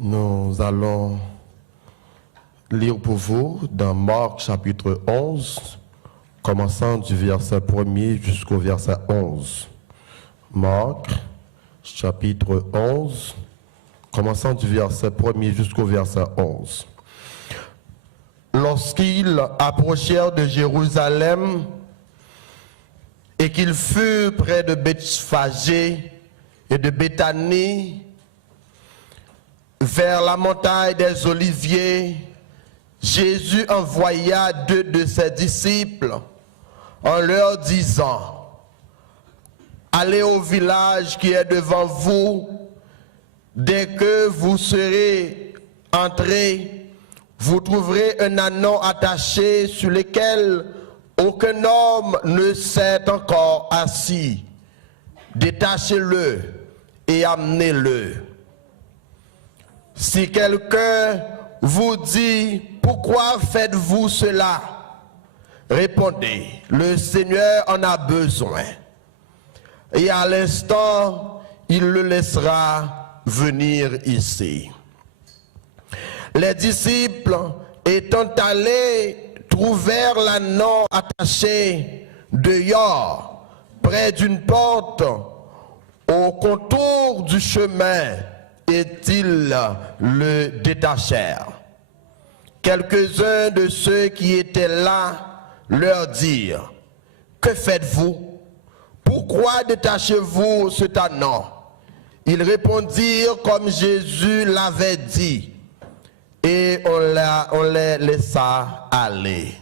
Nous allons lire pour vous dans Marc chapitre 11, commençant du verset 1er jusqu'au verset 11. Marc chapitre 11, commençant du verset 1er jusqu'au verset 11. Lorsqu'ils approchèrent de Jérusalem et qu'ils furent près de Bethphagée et de Béthanie, vers la montagne des Oliviers, Jésus envoya 2 de ses disciples en leur disant: allez au village qui est devant vous. Dès que vous serez entrés, vous trouverez un ânon attaché sur lequel aucun homme ne s'est encore assis. Détachez-le et amenez-le. Si quelqu'un vous dit: pourquoi faites-vous cela? Répondez: le Seigneur en a besoin. Et à l'instant, il le laissera venir ici. Les disciples, étant allés, trouvèrent l'ânon attaché dehors, près d'une porte, au contour du chemin, et ils le détachèrent. Quelques-uns de ceux qui étaient là leur dirent: que faites-vous? Pourquoi détachez-vous cet ânon? Ils répondirent comme Jésus l'avait dit, et on les laissa aller.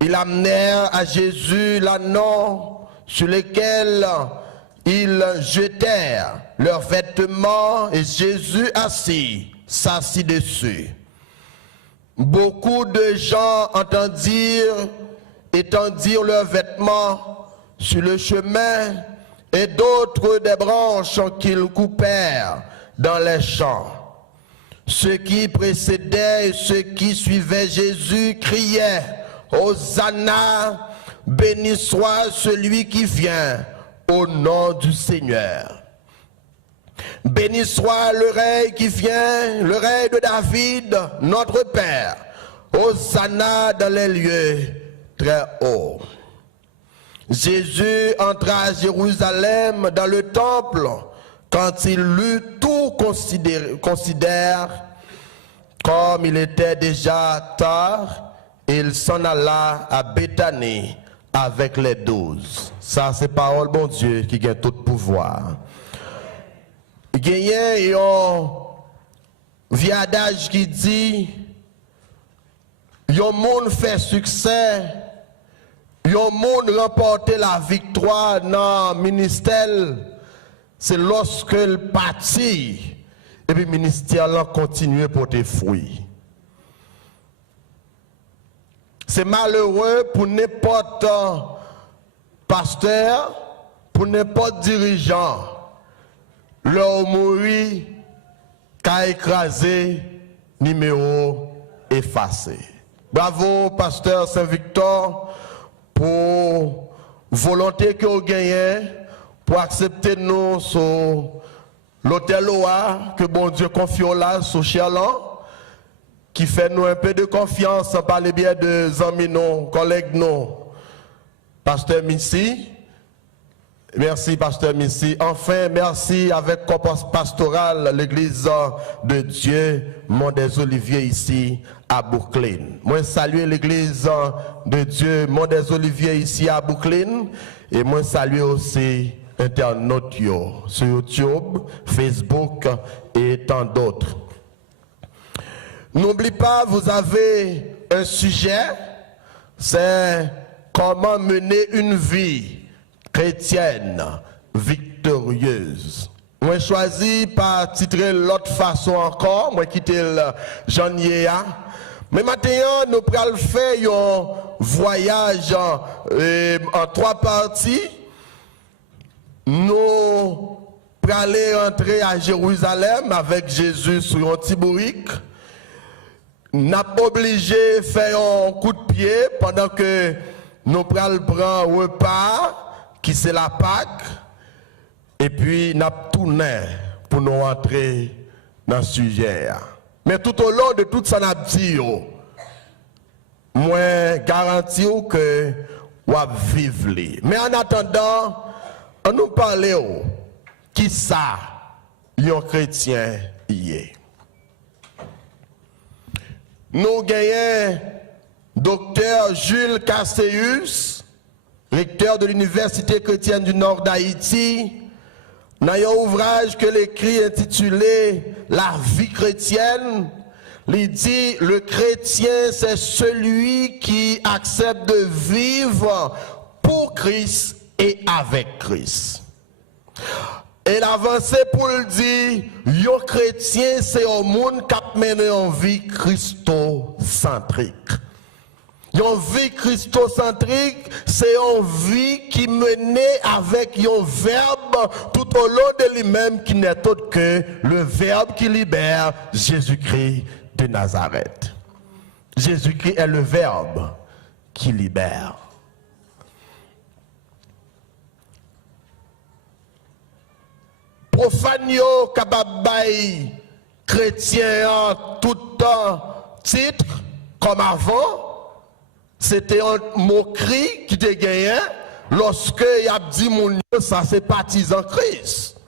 Ils amenèrent à Jésus l'ânon sur lequel ils jetèrent leurs vêtements et Jésus s'assit dessus. Beaucoup de gens étendirent leurs vêtements sur le chemin et d'autres des branches qu'ils coupèrent dans les champs. Ceux qui précédaient et ceux qui suivaient Jésus criaient: Hosanna, béni soit celui qui vient au nom du Seigneur. Béni soit le règne qui vient, le règne de David, notre Père. Hosanna dans les lieux très hauts. Jésus entra à Jérusalem dans le temple. Quand il eut tout considéré, comme il était déjà tard, il s'en alla à Béthanie avec les 12. Ça, c'est parole bon Dieu qui gagne tout pouvoir. Il y a un vieux adage qui dit: yon monde fait succès, yon monde remporte la victoire dans le ministère, c'est lorsque le parti et puis le ministère continue à porter fruit. C'est malheureux pour n'importe pasteur, pour n'importe dirigeant, leur mourir, qu'a écrasé, numéro effacé. Bravo, pasteur Saint-Victor, pour volonté que vous gagnez, pour accepter nous sur l'hôtel OA, que bon Dieu confie là, sur Chialan, qui fait nous un peu de confiance par les biais de amis, nos collègues, nos pasteur Missi. Merci, pasteur Missi. Enfin, merci avec corps pastoral, l'église de Dieu, Mont des Oliviers, ici à Brooklyn. Moi, salue l'église de Dieu, Mont des Oliviers, ici à Brooklyn. Et moi, salue aussi internautes sur YouTube, Facebook et tant d'autres. N'oubliez pas, vous avez un sujet, c'est comment mener une vie chrétienne victorieuse. Moi choisi par titrer l'autre façon encore, moi quitter le Jean Yéa. Mais maintenant, nous allons faire un voyage en 3 parties. Nous allons entrer à Jérusalem avec Jésus sur un petit bourrique. Nous sommes obligés de faire un coup de pied pendant que nous allons prendre un repas qui c'est la Pâque. Et puis nous avons tourné pour nous entrer dans ce sujet. Mais tout au long de tout ça, n'a dit, moi garantis que vous vivre. Mais en attendant, on nous parle qui ça, un chrétien y est. Nous gagnons Dr Jules Castéus, recteur de l'Université chrétienne du Nord d'Haïti, dans un ouvrage que l'écrit intitulé La vie chrétienne. Il dit le chrétien c'est celui qui accepte de vivre pour Christ et avec Christ. Et l'avancée pour le dire, le chrétien c'est un monde qui a mené une vie christocentrique. Une vie christocentrique, c'est une vie qui menée avec un verbe tout au long de lui-même qui n'est autre que le verbe qui libère Jésus-Christ de Nazareth. Jésus-Christ est le verbe qui libère. Profane yo capable bay chrétien en tout temps titre comme avant. C'était un moquerie qui te gagné lorsque y a dit mon ça c'est partisan Christ.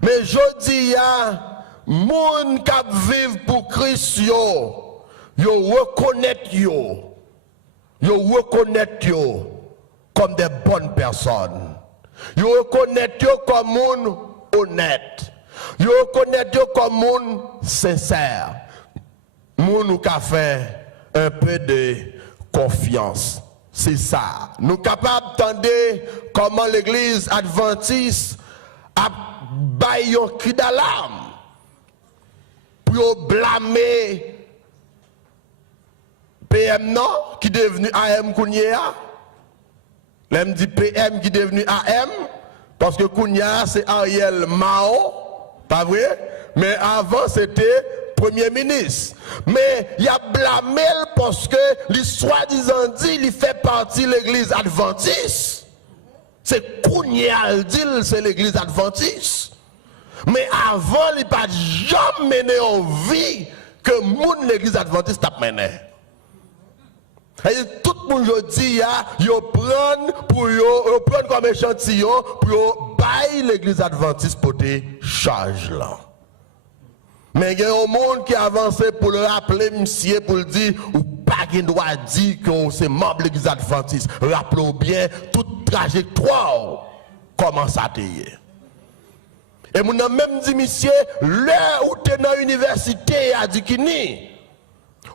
Mais je dis ya moun qui vivent pour Christ yo reconnaître yo comme des bonnes personnes. Yo reconnaître yo comme moun honnête. Yo reconnaître yo comme moun sincère. Moun qui a fait un peu de confiance. C'est ça. Nous sommes capables d'entendre comment l'église adventiste a baillé un cri d'alarme pour blâmer PM non, qui est devenu AM Kounia. L'aime dit PM qui est devenu AM parce que Kounia c'est Ariel Mao, pas vrai? Mais avant c'était Premier ministre. Mais il a blâmé parce que l'histoire disant dit il fait partie de l'église adventiste. C'est Kounia dit c'est l'église adventiste. Mais avant il n'a pas jamais mené en vie que moun l'église adventiste a mené. Et tout le monde dit il prend comme échantillon pour bailler l'église adventiste pour des charges là. Mais il y a un monde qui avance pour le rappeler, monsieur, pour le dire, ou pas qu'il doit dire que c'est membre de l'église adventiste. Rappelez bien toute trajectoire, comment ça te y est. Et mon a même dit, monsieur, l'heure où tu es dans l'université à Dikini,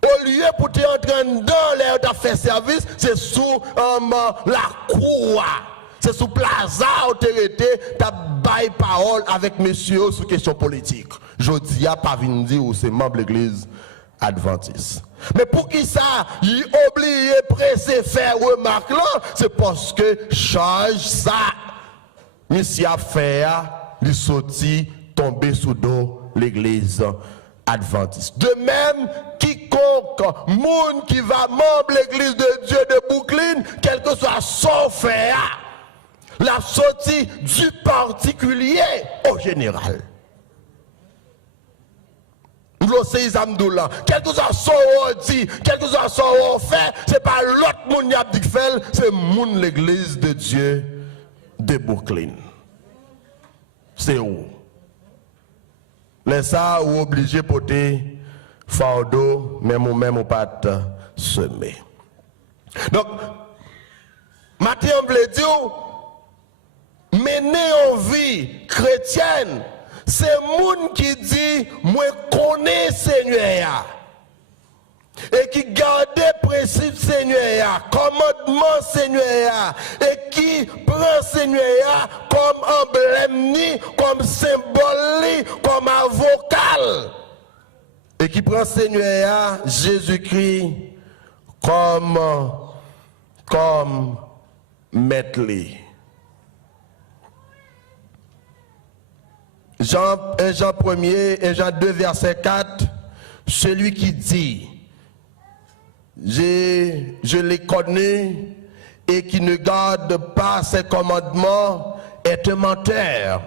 au lieu pour te entrer dans l'air de faire service, c'est sous la cour. C'est sous plaza autorité, tu as bail parole avec monsieur sur question politique. Je dis à pas venir dire ou c'est membre de l'église adventiste. Mais pour qui ça, il oblige pressé faire remarque là, c'est parce que charge ça. Monsieur a fait, il sorti tomber sous dos l'église adventiste. De même, quiconque monde qui va membre de l'église de Dieu de Brooklyn, quel que soit son fait, la sortie du particulier au général. Quel que soit son dit, quel que soit son fait, c'est pas l'autre monde qui a dit fait, c'est moun l'église de Dieu de Brooklyn. C'est où? Les ça ou obligé porter fardeau, même ou pas semer. Donc, Matthieu veut dire, mener en vie chrétienne, c'est moun qui dit moi connais Seigneur et qui garde principe Seigneur, commandement Seigneur et qui prend Seigneur comme emblème ni comme symbole ni comme avocat et qui prend Seigneur Jésus-Christ comme maître. Jean 1er et Jean 2 verset 4, celui qui dit, je les connais et qui ne garde pas ses commandements est un menteur.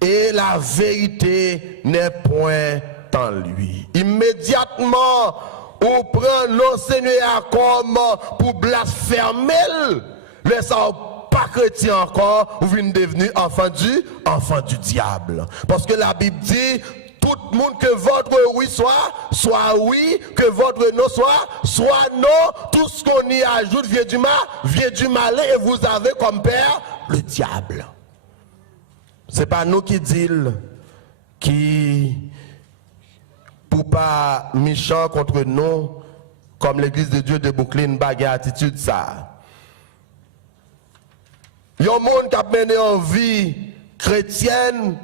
et la vérité n'est point en lui. Immédiatement, on prend nos Seigneur comme pour blasphémer, les pas chrétien encore, vous venez devenir enfant du diable. Parce que la Bible dit, tout le monde que votre oui soit oui, que votre non soit non, tout ce qu'on y ajoute vient du mal et vous avez comme père le diable. C'est pas nous qui disons qui pour pas méchant contre nous, comme l'église de Dieu de Brooklyn, bagarre attitude ça. Il y a un monde qui a mené en vie chrétienne.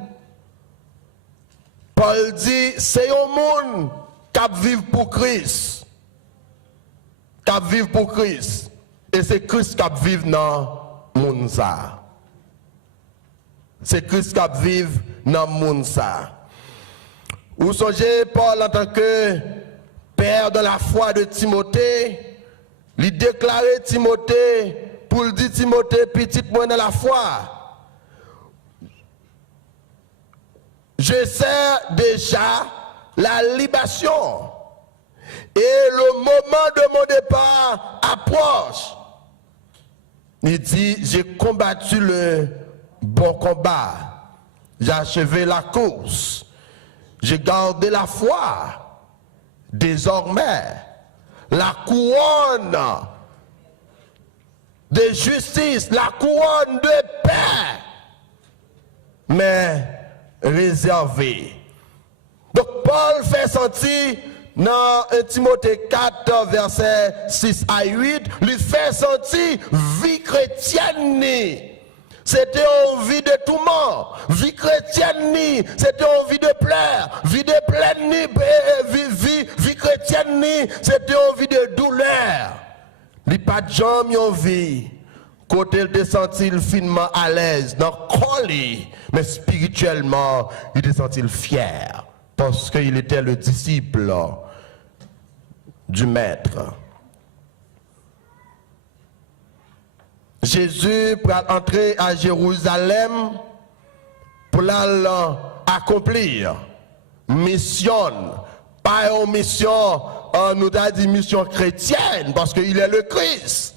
Paul dit, c'est un monde qui vit pour Christ. Qui vit pour Christ. Et c'est Christ qui vit dans le monde. C'est Christ qui vit dans le monde. Vous songez, Paul, en tant que père de la foi de Timothée, lui déclarait Timothée, pour le dire Timothée, petit moi dans la foi. Je sais déjà la libation. Et le moment de mon départ approche. Il dit, j'ai combattu le bon combat. J'ai achevé la course. J'ai gardé la foi. Désormais, la couronne de justice, la couronne de paix, mais réservée. Donc Paul fait sentir dans Timothée 4, verset 6 à 8, lui fait sentir vie chrétienne. C'était une vie de tourment. Vie chrétienne, c'était une vie de pleurs. Vie de pleine, vie chrétienne, c'était une vie de douleur. Il n'y a pas de jambe en vie. Côté il te senti finement à l'aise dans le corps, mais spirituellement, il te senti fier. Parce qu'il était le disciple du Maître. Jésus pour entrer à Jérusalem pour accomplir mission. Pas une mission, nous a dit mission chrétienne, parce qu'il est le Christ.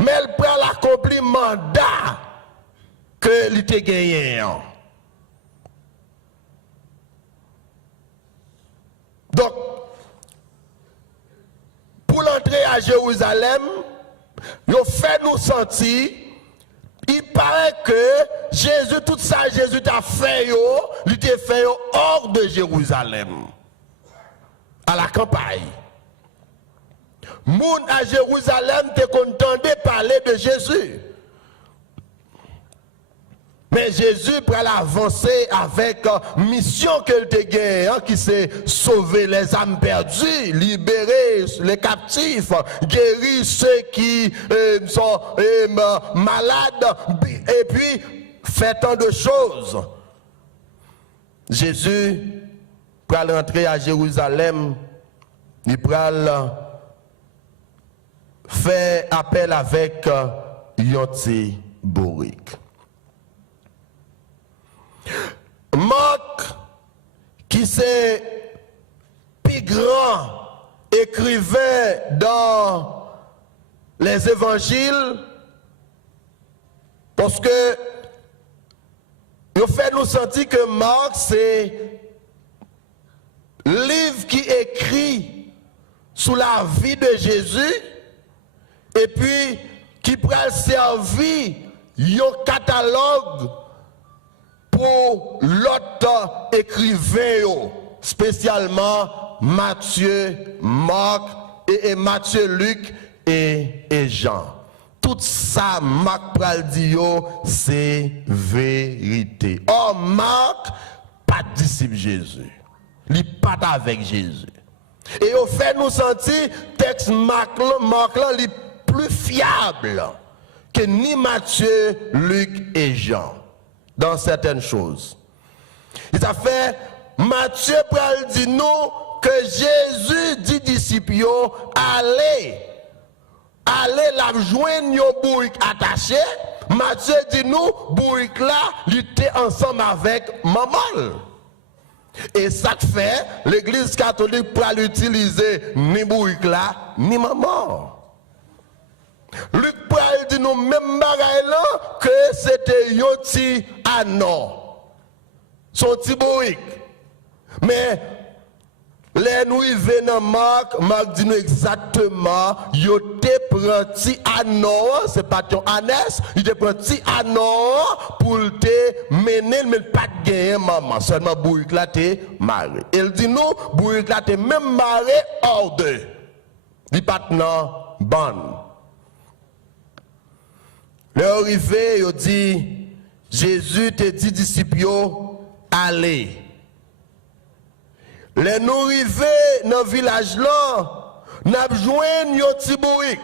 Mais il prend l'accomplir mandat que il a gagné. Donc, pour l'entrée à Jérusalem, il fait nous sentir, il paraît que Jésus, tout ça, Jésus t'a fait, il t'a fait hors de Jérusalem, à la campagne. Moun à Jérusalem te content de parler de Jésus. Mais Jésus pour avancer avec mission qu'il te gagne, qui c'est sauver les âmes perdues, libérer les captifs, guérir ceux qui sont malades, et puis faire tant de choses. Jésus pour rentrer à Jérusalem, il pour faire appel avec Yonti Bourrique. Marc, qui c'est plus grand écrivain dans les évangiles, parce que il fait nous sentir que Marc c'est livre qui écrit sous la vie de Jésus et puis qui pourrait servir un catalogue pour l'autre écrivain, spécialement Matthieu, Marc et Matthieu, Luc et Jean. Tout ça, Marc pral dit, c'est vérité. Or, Marc, pas de disciple Jésus. Il n'est pas avec Jésus. Et au fait, nous sentir, texte Marc là, est plus fiable que ni Matthieu, Luc et Jean. Dans certaines choses. Il a fait, Matthieu pral dit nous que Jésus dit disciples, allez la joindre au bourrique attaché, Matthieu dit nous, bourrique là, il était ensemble avec maman. Et ça fait, l'église catholique pour l'utiliser ni bourrique là, ni maman. Luc Paul dit nous même bagaille là que c'était yoti anon. Son petit bourrique. Mais les nous venons Marc dit nous exactement, yote prenti anon, c'est pas ton anès, il te prenti anon pour te mener, mais pas de gagner maman, seulement bourrique là te maré. Il dit nous, bourrique là te même maré hors de. Il pas non bon. Le arrivé, il dit, Jésus te dit disciples, allez. Les nous arrivés dans le village là, nous avons joint un petit bourrique,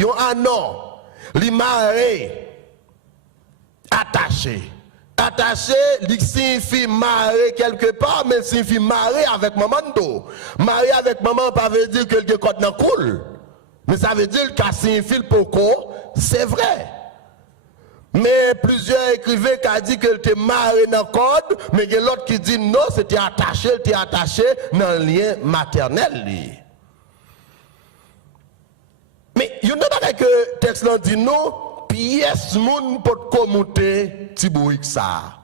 un anon, li maré, attaché. Attaché, il signifie maré quelque part, mais signifie maré avec maman d'eau. Maré avec maman, ça veut dire que le côté dans cool. Mais ça veut dire que signifie le poco, c'est vrai. Mais plusieurs écrivains qui ont dit qu'elle était marrée dans le code, mais il y a l'autre qui dit non, c'était attaché dans le lien maternel. Mais il y a pas que le texte dit non, pièce moun peut commuter Tibouik ça.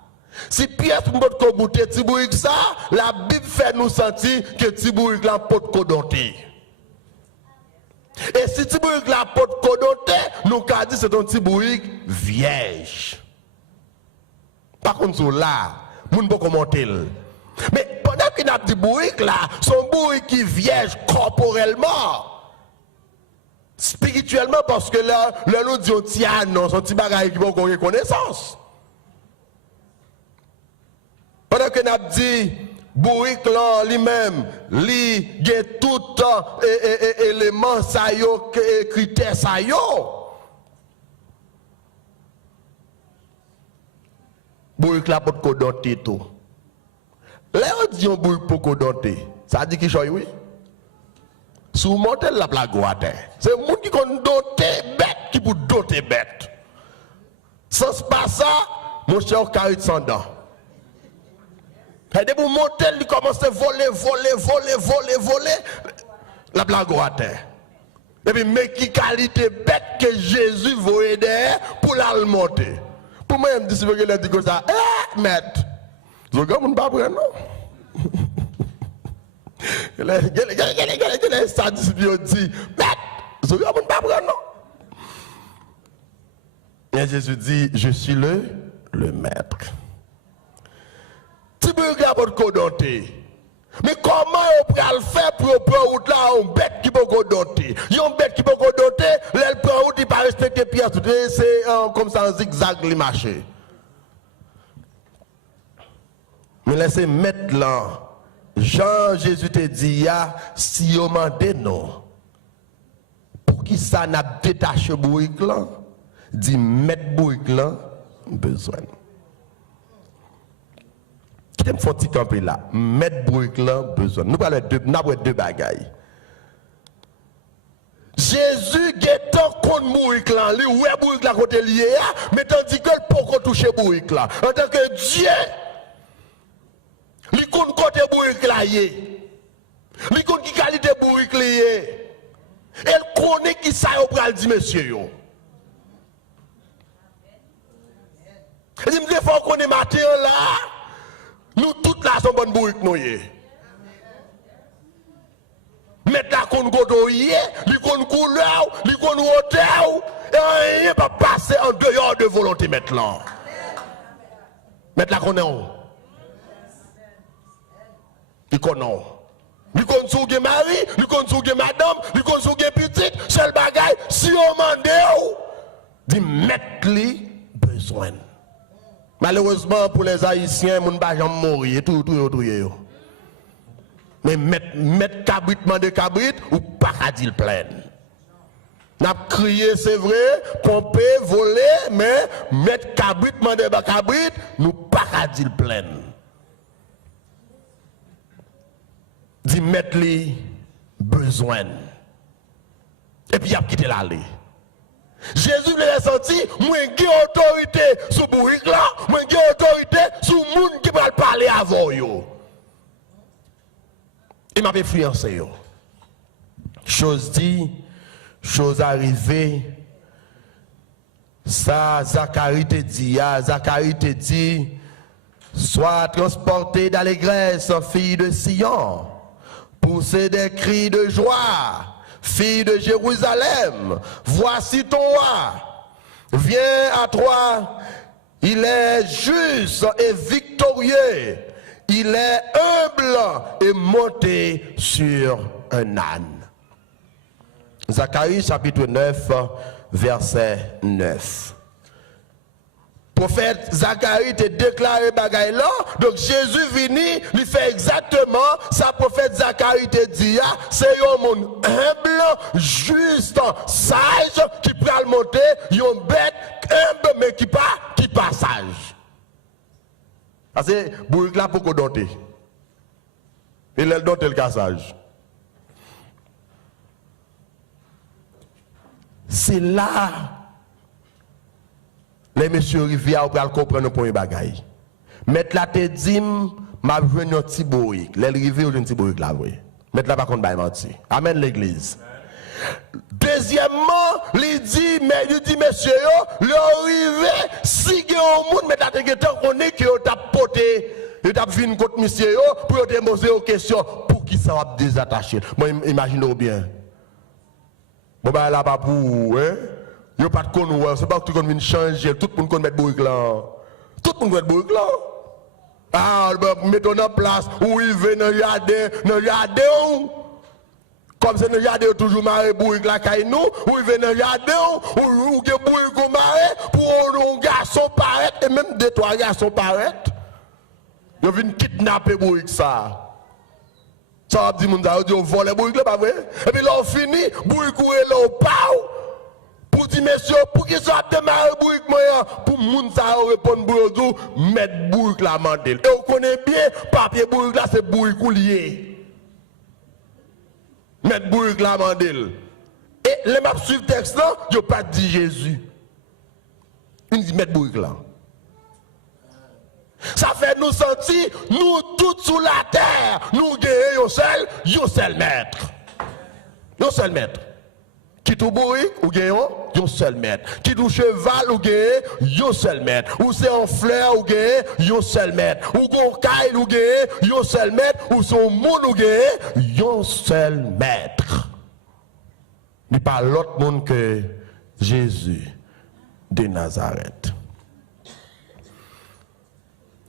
Si pièce moun peut commuter Tibouik ça, la Bible fait nous sentir que Tibouik là peut codoter. Et si Tibouik la porte codoté, nous avons dit c'est un Tibouik vierge. Par contre, là, nous ne pouvons pas commenter. Mais pendant qu'il a dit Tibouik là, son Bouik qui vierge corporellement, spirituellement, parce que là, nous disons tiens, non, son petit bagage qui va avoir reconnaissance. Pendant qu'il a dit bourrique là lui-même, li gen tout élément ça yo, critère ça yo. Bourrique là pour codoter tout. Là on dit on bourrique pour codoter. Ça dit qui choy oui. Sous monter la blague à terre. C'est monde qui kon doter bête qui pour doter bête. Sans pas ça, mon cher carré sans dents. Et dès pour monter, il commence à voler. La blague à terre. Et puis, mais qui qualité bête que Jésus voyait derrière pour la monter. Pour moi, je me dis, si vous dit comme ça, maître, vous ne pouvez pas prendre, non? Il est sadiste, il dit, maître, vous ne pouvez pas prendre, non? Et Jésus dit, je suis le maître. Si vous regardez votre codoté, mais comment on peut le faire pour prendre route là, une bête qui peut codoter? Une bête qui peut codoter, elle prend route, il ne peut pas respecter pièce. C'est comme ça, un zigzag, les marchés. Mais laissez mettre là, Jean Jésus te dit, si on m'a dit non, pour qui ça n'a détaché le bourrique là, dit mettre bourrique là, besoin. Qui me faut camper là, mettre bourrique là, besoin. Nous parlons de deux bagailles. Jésus guettant contre bourrique là, lui ouais bourrique là côté lié, mais tandis que le peut toucher bourrique là. En tant que Dieu, lui compte côté bourrique là yé. Lui compte qui qualité bourrique lié. Elle connaît qui ça au pral dit monsieur yo. Il me dit faut connaître matin là. Nous toutes là sommes bonnes bourriques nous. Mettre la con godo yé, li con couleur, li con hauteur, et rien va passer en dehors de volonté mettre là. Mettre la con en haut. Li con en haut. Li con souge mari, li con souge madame, li con souge petite, seul bagay, si on mande ou, di mettre li besoin. Malheureusement pour les Haïtiens, moun ba jam mourir, tout. Mais mettre cabrit, de cabrit, ou pas qu'à dire plein. N'a crié, c'est vrai, pomper, voler, mais mettre cabrit, de cabrit, nous pas qu'à dire plein. Dit mettre les besoins. Et puis il a quitté l'aller. Jésus l'a senti, moi j'ai autorité sur bourrique là, moi j'ai autorité sur le monde qui va parler avant yo. Il m'a influencé yo. Chose dit, chose arrivée. Ça, Zacharie te dit, sois transporté d'allégresse, fille de Sion, poussez des cris de joie, fille de Jérusalem, voici ton roi, viens à toi, il est juste et victorieux, il est humble et monté sur un âne. Zacharie chapitre 9, verset 9. Prophète Zacharie te déclaré bagaille là, donc Jésus vini, lui fait exactement ça. Prophète Zacharie te dit, c'est un monde humble, juste, sage, qui peut le monter, un bête humble, mais qui pas sage. Parce que bourrique là pour qu'on doter. Il est doté le cas sage. C'est là les messieurs Rivière pour comprendre le premier bagaille. Mettre la te dit, m'a venu un petit bourrique. Les rivières ou un petit bourrique là, oui. Mettre là par contre, bah, menti. Amen l'église. Deuxièmement, il dit, messieurs, l'arrivée, si il y a un monde, mais t'as qu'on est que t'as porté, t'as vu contre monsieur, pour te poser aux questions, pour qui ça va désattacher. Moi, imaginez bien. Bon, ben là, pas pour, hein? Il n'y a pas de connou, c'est pas que tout le monde vient changer, tout le monde peut mettre bourrique là. Tout le monde peut mettre bourrique là. Ah, mettons en place, où il veut dans le jardin, comme c'est dans le jardin, toujours marrer bourrique là, nous, où il veut dans le jardin, où il y a bourrique au marrer, pour un garçon paraître, et même deux, trois garçons paraître. Ils viennent kidnapper bourrique ça. Ça va dire, on vole bourrique là, pas vrai? Et puis là, on finit, bourrique est là, on parle. Pour dire, messieurs, pour qu'ils soient démarrés bourrique moyen, pour moun ça répondre bourrique, mettre bourrique la mandel. Et on connaît bien, papier bourrique là, c'est bourrique lié. Mettre bourrique la mandel. Et les maps suivent texte là, ils n'ont pas dit Jésus. Ils disent mettre bourrique là. Ça fait nous sentir, nous tous sous la terre, nous gagnons un seul maître. Un seul maître. Qui tout bourrique, ou gagnons un seul maître. Qui tout cheval, ou gagnons un seul maître. Ou c'est en fleur, ou gagnons un seul maître. Ou goncaille, ou gagnons un seul maître. Ou son monde, ou gagnons un seul maître. Il n'y a pas l'autre monde que Jésus de Nazareth.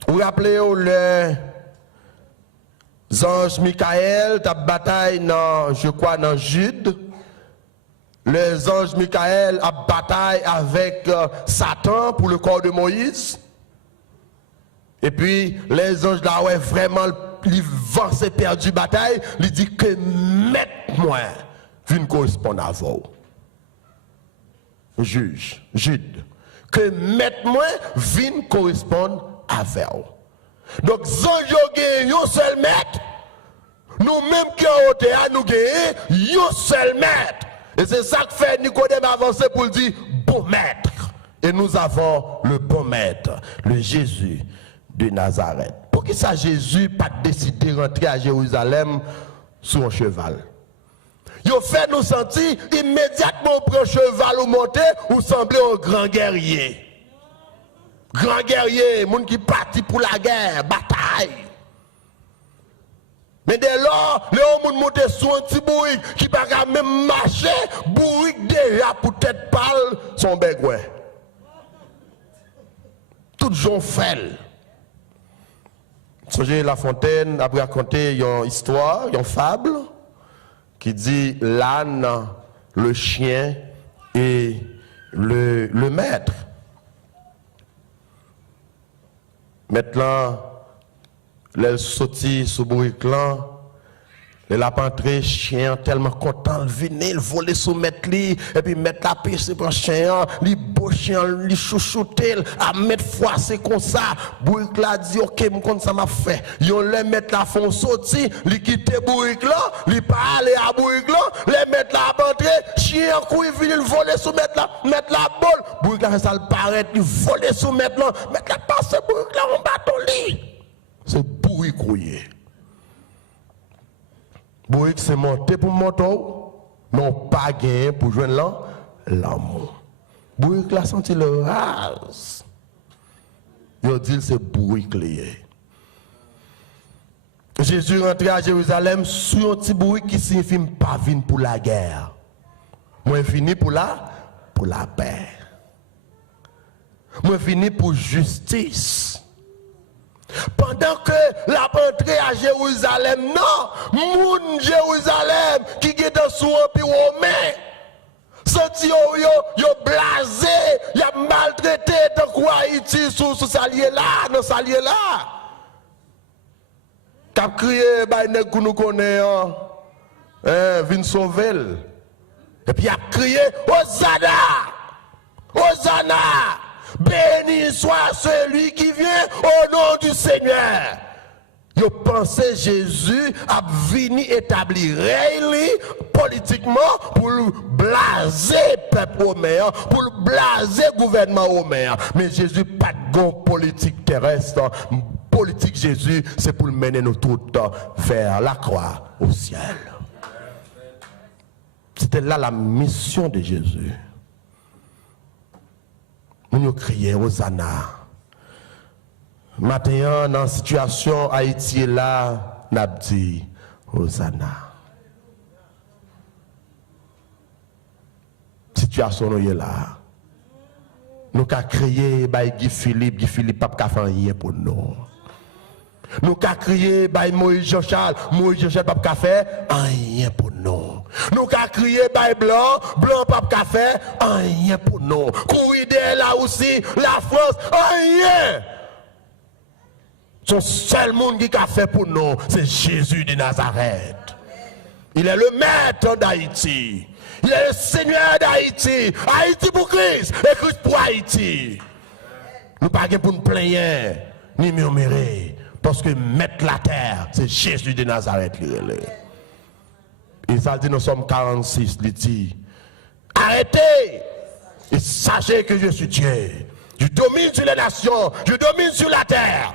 Vous rappelez les anges Michael, ta bataille dans, je crois, dans Jude. Les anges Michael a bataille avec Satan pour le corps de Moïse. Et puis les anges là, ouais, vraiment, ils vont se perdre du bataille. Ils disent que mettez-moi, viens correspondre à vous. Juge, Jude. Que mettez-moi, viens correspondre à vous. Donc, anges ont un seul maître. Nous-mêmes qui en hauteur, nous avons un seul maître. Et c'est ça que fait Nicodème avancer pour dire bon maître. Et nous avons le bon maître, le Jésus de Nazareth. Pour qui ça Jésus pas décidé de rentrer à Jérusalem sur un cheval? Il fait nous sentir immédiatement pour un cheval ou monter ou sembler un grand guerrier. Grand guerrier, monde qui parti pour la guerre, bataille. Mais dès lors, les hommes montent sur un petit bourrique qui ne peut pas même marcher, bourrique déjà pour tête pâle, son begouet. Tout gens fait. Songez La Fontaine a raconté une histoire, une fable, qui dit l'âne, le chien et le maître. Maintenant, les sorties sous bourrique là, Le lapin entré, chien tellement content, il venait, il volait sous mettre lui, et puis mettre la piste pour chien, lui beau chien, lui chouchouter, à mettre froissé comme ça. Bourrique là dit, ok, mon compte ça m'a fait. Yon le mettre la fond sorti, lui quitter bourrique là, lui pas aller à bourrique là, le mettre la entrée, chien couille, il voler sous mettre la bolle. Bourrique là, ça le paraît, il voler sous mettre la passe bourrique là, on bâton lui. C'est bourrique couillé. Bourrique c'est monté pour moto, non pas gagné pour joindre l'amour. Bourrique la senti le rase. Il dit c'est bourrique lié. Jésus rentré à Jérusalem sur un petit bourrique qui signifie pas venu pour la guerre. Moi fini pour la paix. Moi fini pour justice. Pendant que la entrée à Jérusalem, non, moun Jérusalem qui est dans sous empire romain, senti yo blasé, y a maltraité dans quoi Haïti sous salier là, dans salier là. Cap crié bay nèg nous connaît vinn sauver. Et puis a crié Hosanna! Hosanna! Béni soit celui qui vient au nom du Seigneur. Yo pensez Jésus a venu établir politiquement pour blaser le peuple romain, pour blaser le gouvernement romain. Mais Jésus pas de politique terrestre. Politique Jésus, c'est pour mener nous toutes vers la croix au ciel. C'était là la mission de Jésus. Nous crions Hosanna. Maintenant, dans la situation Haïti là, nous avons dit Hosanna. Situation nous est là. Nous avons crié Guy Philippe pas qu'à faire rien pour nous. Nous avons crié Moïse Jean-Charles pas qu'à faire rien pour nous. Nous avons crié Blanc pas qu'à faire rien pour nous. Courir là aussi, la France, rien. Son seul monde qui a fait pour nous, c'est Jésus de Nazareth. Il est le maître d'Haïti. Il est le Seigneur d'Haïti. Haïti pour Christ et Christ pour Haïti. Nous ne pouvons pas nous plaindre ni murmurer. Parce que mettre la terre, c'est Jésus de Nazareth. Et ça dit, nous sommes 46. Il dit, arrêtez et sachez que je suis Dieu. Je domine sur les nations, je domine sur la terre.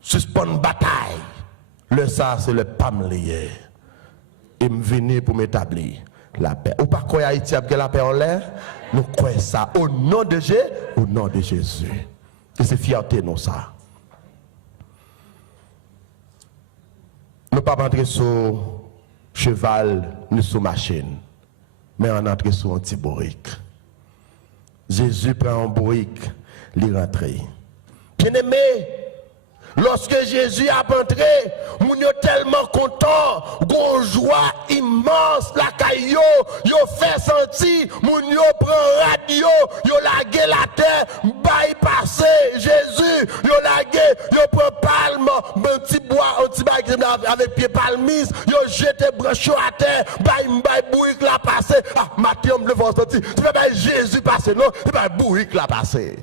Suspendre bataille. Le ça, c'est le pamlier. Et me venir pour m'établir la paix. Ou pas quoi Haïti a la paix en l'air? Nous croyons ça. Au nom de Jésus, au nom de Jésus. Et c'est fierté, nous, ça. Nous ne pas entrer sur cheval ni sur machine, mais on entre sur un petit bourrique. Jésus prend un bourrique, il rentre. Bien aimé, lorsque Jésus a entré, nous sommes tellement contents, gon joie immense, la caillou, yo fait sentir, moun yo prend radio, yo lagué la terre, bail passé, Jésus, yo lagué, yo prend palme, un petit bois, un petit bail avec pied palmis, yo jeté branche à terre, bail bourrique la passé, ah, matin on le voit sentir, tu peux pas Jésus passer, non, tu peux pas bourrique la passer.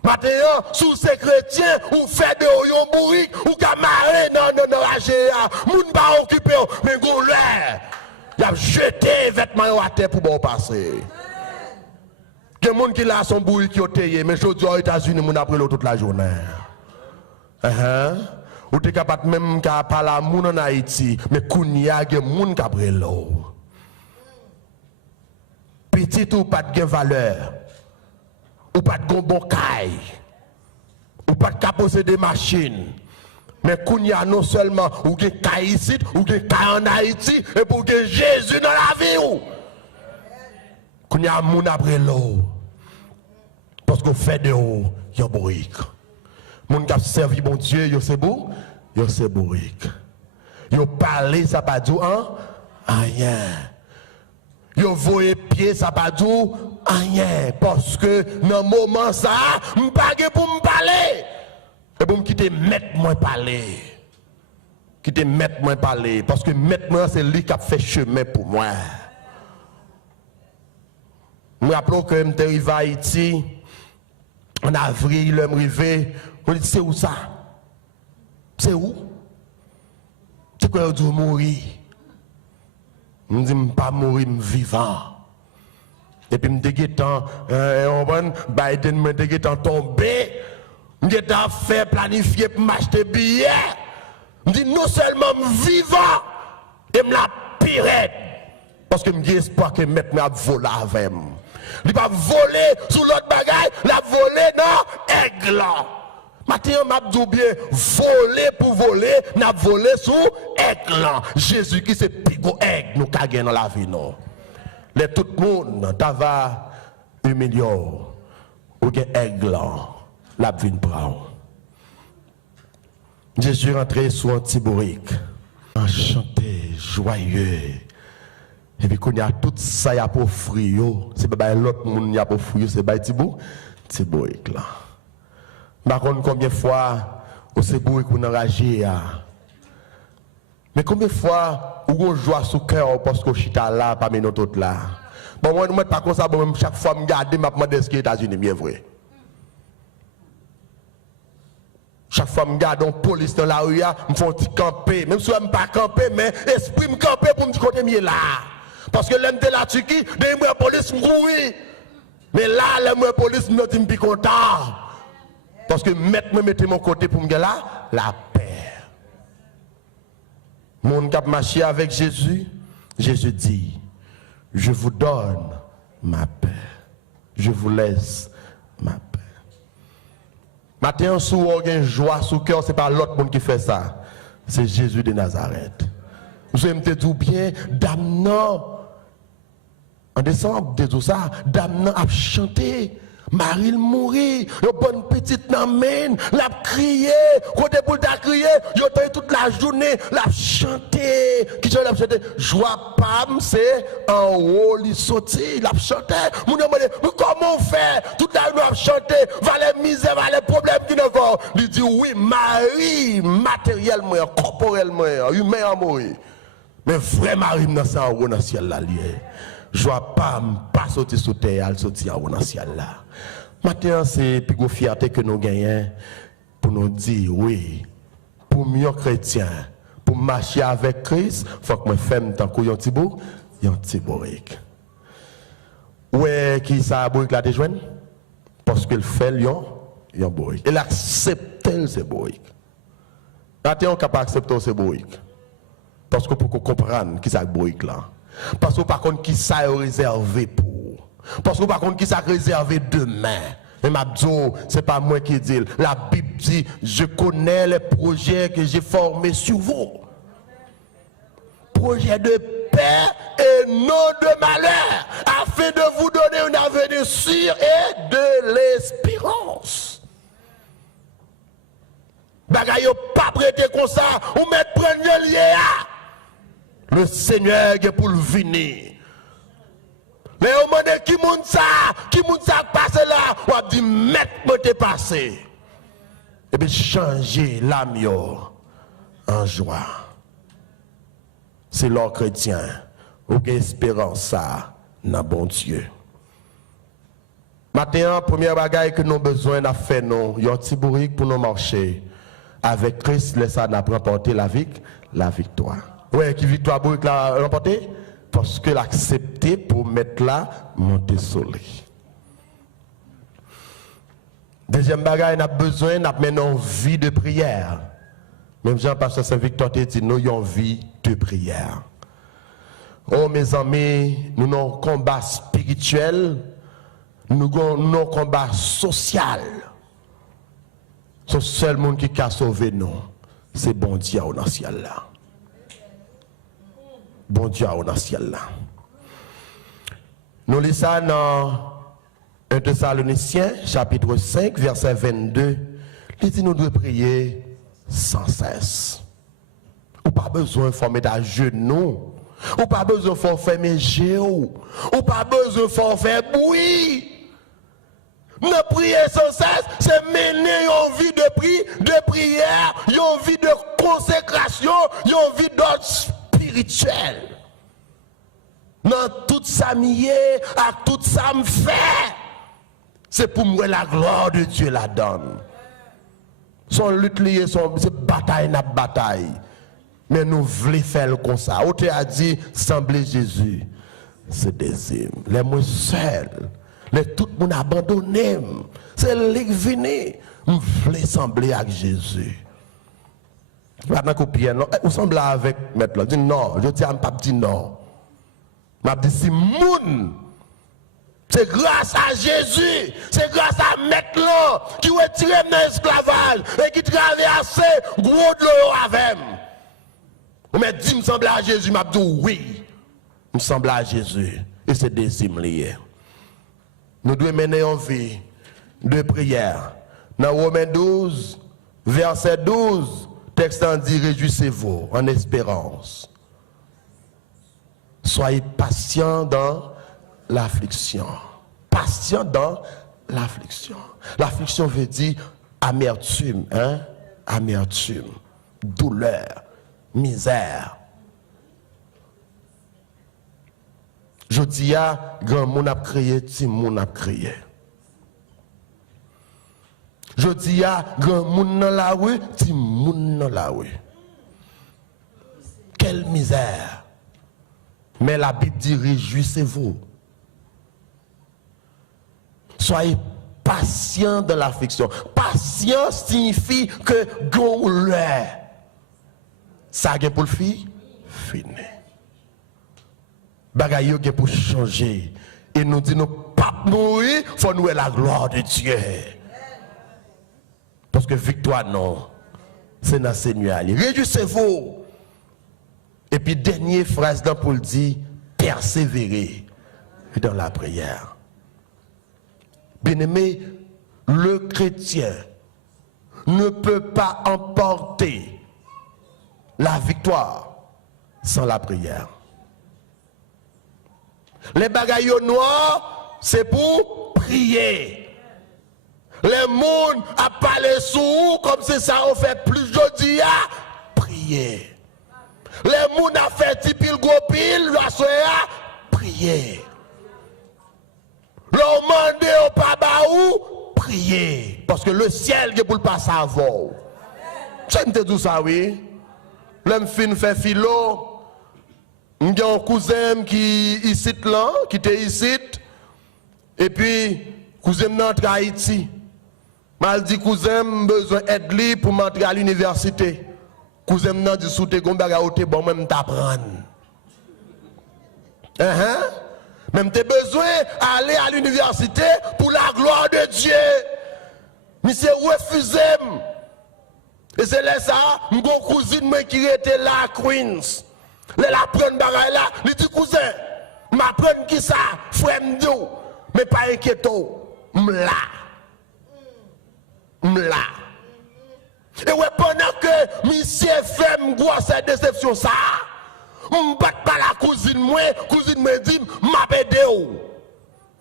Maintenant, sous ces chrétiens, ou fait de yon bourrique, ou camarade, non, la moun pas occupé, mais gon l'air. Il a jeté vêtements à terre pour bon passer. Il y a des gens qui ont son bourrique qui ont taillé, mais je dis aux États-Unis, moun a pris l'eau toute la journée. Ou t'es capable même qu'à parler à moun en Haïti, mais kounya, il y a des gens qui ont pris l'eau. Petit ou pas de valeur. Ou pas de bon caille, ou pas de posséder des machines. Mais qu'on y a non seulement ou que caille ici, ou que caille en Haïti, et pour que Jésus dans la vie ou. Qu'on y a moun après l'eau. Parce qu'on fait de haut, il y a bourrique. Moun qui a servi bon Dieu, yo c'est beau, yo c'est bourrique. Yo parler, ça pas dit rien. Yo voye pied, ça pas dit rien. Parce que dans le moment ça, m'page pour me parler. Et pour me quitter mettre moi parler. Quitter mettre moi parler parce que mettre moi c'est lui qui a fait chemin pour moi. Nous rappelons que je suis arrivé à Haïti en avril, je suis arrivé, on dit c'est où ça? C'est où? C'est quoi je mourir? Je me dis, je ne pas mourir, je suis vivant. Et puis, je me Biden me tombé, je me fait planifier pour m'acheter billet. Je me dis, non seulement je suis vivant, et je la pire. Parce que je me espoir que je me voler avec moi. Il va voler sous l'autre bagaille, la voler dans aigle. Maintenant, m'a dit bien, voler pour voler, n'a volé sous aigle. Jésus qui c'est pigo aigle, nous kagé dans la vie, non. Les tout le monde, t'ava humilié, ou gen aigle, la vie prend. Jésus rentré sous Antiborique, enchanté, joyeux. Et puis, quand il y a tout ça, il y a pour frio. C'est pas l'autre monde, il y a pour frio, c'est pas Antiborique là. Par contre, combien de fois, on s'est bourré qu'on a enragé. Mais combien de fois, on joue sous cœur parce qu'on chita là, parmi nous autres là. Bon, moi, je ne pas comme ça, bon, chaque fois, je me garde, je me demande ce qui est États-Unis, bien vrai. Chaque fois que je regarde une police dans la rue, je me fais camper. Même si je ne suis pas camper, mais l'esprit me camper pour me dire côté mieux là. Parce que l'homme de la Turquie, la police me courir. Mais là, la police me dit que je suis content. Parce que mettez mon côté pour me dire là, la paix. Mon cap marché avec Jésus, Jésus dit, je vous donne ma paix. Je vous laisse ma paix. Maintenant, si vous avez une joie sous cœur, ce n'est pas l'autre monde qui fait ça. C'est Jésus de Nazareth. Vous avez dit bien, dame non. En décembre, de tout ça, dame non a chanté. Marie mourit, une bonne petite n'amène, l'a crié, côté pour ta crier, yo toute la journée, l'a chanté, qui l'a chanté, joie pam, c'est en haut, il sorti, l'a chanté, mon demandé, comment on fait, toute la nuit l'a chanté, valait misère, valait problème qui ne va, il dit oui, Marie, matériellement, corporellement, humain à mourir, mais vrai Marie, c'est en haut dans le ciel là, joie pam, pas sorti sous terre, elle sorti en haut dans le ciel là. Maintenant, c'est plus de fierté que nous gagnons pour nous dire, oui, pour mieux chrétien, pour marcher avec Christ, il faut que je fasse tant que un petit bourrique. Ouais, qui ça a bourrique là, te parce qu'il fait un bourrique. Il accepte ce bourrique. Maintenant, on est capable d'accepter ce bourrique. Parce que pour qu'on comprenne qui ça bourrique là. Parce que par contre, qui ça est réservé pour. Parce que par contre, qui ça réservé demain. Mais Mabzo, ce n'est pas moi qui dis. La Bible dit, je connais les projets que j'ai formés sur vous. Projet de paix et non de malheur, afin de vous donner un avenir sûr et de l'espérance. Bagay yo pas prêté comme ça, ou mettre prendre lié. Le Seigneur est pour le venir. Mais au moment qui moun ça passe là, on a dit mettre moi te passer. Et puis changer l'âme en joie. C'est leur chrétien. Ou espérance ça dans bon Dieu. Maintenant, première bagaille que nous avons besoin de faire, nous, un petit bourrique pour nous marcher. Avec Christ, laisse nous remporter la victoire. Oui, qui victoire bourrique l'a remporté? Parce que l'accepter pour mettre là, monter soleil. Deuxième bagaille, nous avons besoin de mener une vie de prière. Même Jean-Pasteur Saint-Victor te dit, nous avons une vie de prière. Oh mes amis, nous avons un combat spirituel, nous avons un combat social. Le seul monde qui a sauvé nous, c'est bon Dieu au ciel là. Bon Dieu au ciel là. Nous lisons ça dans 1 Thessaloniciens, chapitre 5, verset 22. Il dit nous devons prier sans cesse. Ou pas besoin de former à genoux. Ou pas besoin de faire mes géos. Ou pas besoin de faire bruit. Ne prier sans cesse, c'est mener une vie de spirituel. Dans tout ça mié, à tout ça me fait. C'est pour moi la gloire de Dieu la donne. Son lutte liée, c'est bataille n'a bataille. Mais nous voulons faire comme ça. Autre a dit, sembler Jésus. C'est des hymnes. Les moins seuls. Les tout le monde abandonné. C'est les qui viennent. Nous voulons sembler avec Jésus. Maintenant que Pierre, non, vous semblez avec maître. Dit non, je dis à mon papa, dit non. Je dis si moun. C'est grâce à Jésus, c'est grâce à maître qui retire dans l'esclavage et qui traverse gros de l'eau avec. Mais dit me semble à Jésus, m'a dit oui. Me semble à Jésus et c'est des hymnes liés. Nous devons mener en vie de prière. Dans Romains 12, verset 12, texte en dit réjouissez-vous en espérance. Soyez patients dans l'affliction. Patient dans l'affliction. L'affliction veut dire amertume, hein? Amertume, douleur, misère. Je dis à grand monde a créé, petit monde a créé. Je dis à grand monde dans la rue, petit monde dans la rue. Quelle misère. Mais la Bible dit réjouissez-vous. Soyez patient dans l'affliction. Patient signifie que gonleur. Ça a pour le fini. Bagaille a pour changer. Et nous disons, pas mourir, il faut nous la gloire de Dieu. Parce que victoire, non. C'est dans le Seigneur. Réjouissez-vous. Et puis, dernière phrase dans Paul dit, persévérer dans la prière. Bien-aimé, le chrétien ne peut pas emporter la victoire sans la prière. Les bagailles noirs, c'est pour prier. Les mondes à parler sous comme c'est ça, on fait plus jodi à prier. Les mondes à faire tipil gros pile, à prier. L'on demande au papa ou prier. Parce que le ciel est pour le passer avant. J'aime te dire ça, oui. L'homme fin fait philo. J'ai un cousin qui est ici là, qui était ici. Et puis, cousin m'entre à Haïti. Mal dit cousin, besoin d'aide pour m'entrer à l'université. Cousin m'a dit sous tes gombaga ou tes bon même t'apprendre. Même tu as besoin d'aller à l'université pour la gloire de Dieu. Mais c'est refusé. Et c'est là ça, mon cousine qui était là à Queens. Elle apprend bagaille là, il dit cousin, m'apprendre qui ça, frère m'dou, mais pas inquiéto, m'la. Et ouais, pendant que monsieur fait m'goua cette déception ça, m'bat pas la cousine me dit m'a aidé.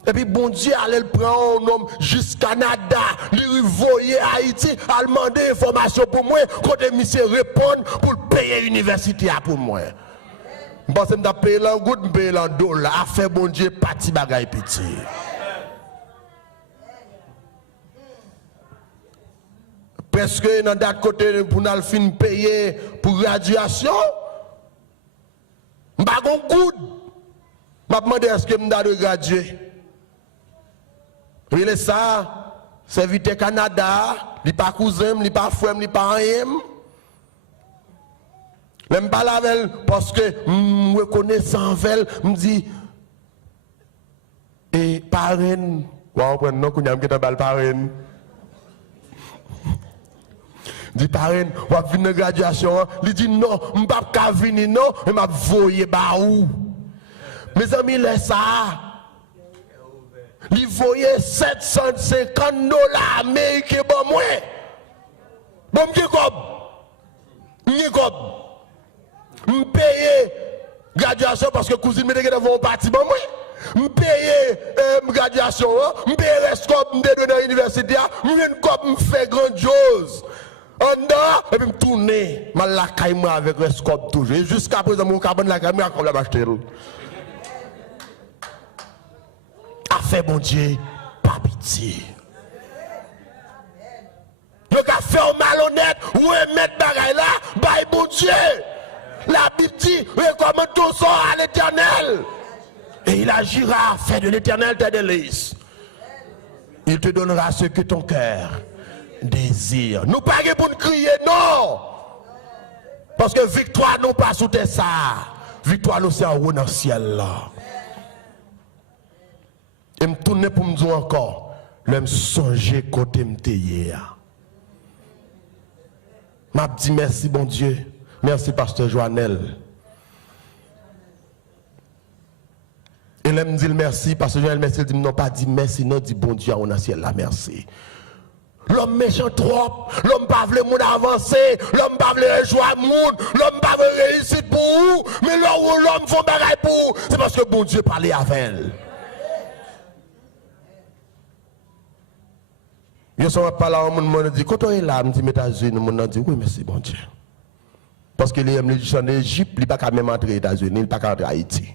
Et puis bon Dieu allait le prendre un homme jusqu'à Canada, lui voyer Haïti, à demander information pour moi, quand monsieur répond pour payer l'université pour moi. Je pense que je paye l'an goutte, je paye l'an dollar, affaire bon Dieu, parti bagaille petit. Presque dans d'autres côté pour nous fin payer pour graduation. Je n'ai pas de goût. Je me demande est-ce que je dois graduer. Oui, ça, c'est vite Canada, il n'est pas cousin, il n'est pas frère, il n'est pas rien. Je ne parle pas avec parce que je reconnais sans elle, je me dis, et parrain, on prend non, qu'on y a un parrain. Dit parrain, on va venir de graduation. Il dit non, je ne peux pas venir, non, je vais voyer baou. Mes amis, laisse ça. Il voyait 750 $ américains pour moi. Bon, je me paye graduation parce que cousine me dit que vous parti pour moi. Je paye graduation, je paye rescop, je donne à l'université, je fais grandiose. En et puis me tourner, mal la caille avec le scope toujours. Et jusqu'à présent, mon carbone la caille, comme la acheter. A fait bon Dieu, pas pitié. Le a fait au malhonnête, ou mettre bagaille là, bye bon Dieu. La Bible dit, recommande ton sort à l'Éternel. Et il agira, fait de l'Éternel tes délices. Il te donnera ce que ton cœur désire. Nous pas pour nous crier, non. Parce que victoire nous pas sous tes ça. Victoire nous c'est en haut dans le ciel là. Et me tourner pour me dire encore, le me songer côté me hier. M'a dit merci bon Dieu. Merci pasteur Joannel. Et là me dit merci pasteur Joannel merci, il dit non pas dit merci, non dit bon Dieu on a ciel là merci. L'homme méchant trop, l'homme pas veut moun avancer, l'homme pas veut joie moun, l'homme pas veut réussir pour vous, mais l'homme font bagaille pour vous, c'est parce que bon Dieu parlait avec elle. Je suis pas là, on me dit, quand on est là, on me dit, États-Unis, on me dit, oui, merci, bon Dieu. Parce que les gens d'Égypte, ils ne peuvent pas même entrer aux États-Unis, ils ne peuvent pas entrer à Haïti.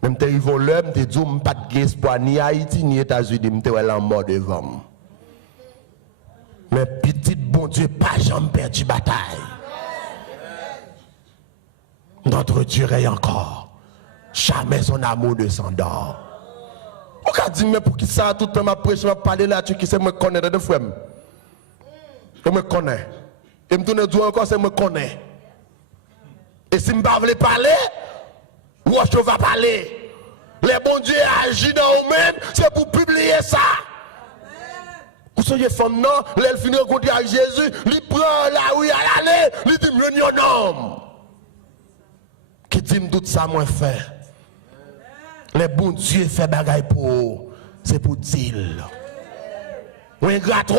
Même si ils vont là, je dis, je n'ai pas d'espoir ni Haïti, ni États-Unis, je suis en mort devant. Mais petit bon Dieu, pas jamais perdu bataille. Notre Dieu règne encore. Jamais son amour ne s'endort. On a dit, mais pour qui ça, tout le temps, ma prêche, ma parler là-dessus, qui c'est me connaît de frère. Je me connais. Et me tourne dire encore, c'est me connaît. Et si je ne veux pas parler, moi je vais parler. Les bons dieux agissent dans eux-mêmes, c'est pour publier ça. Vous soyez femme, non, elle finit de rencontrer avec Jésus, il prend là où il a allé, il dit, je suis un homme. Qui dit, tout ça, moi, fait. Les bons dieux fait bagaille pour c'est pour dire. Ou ingrat trop.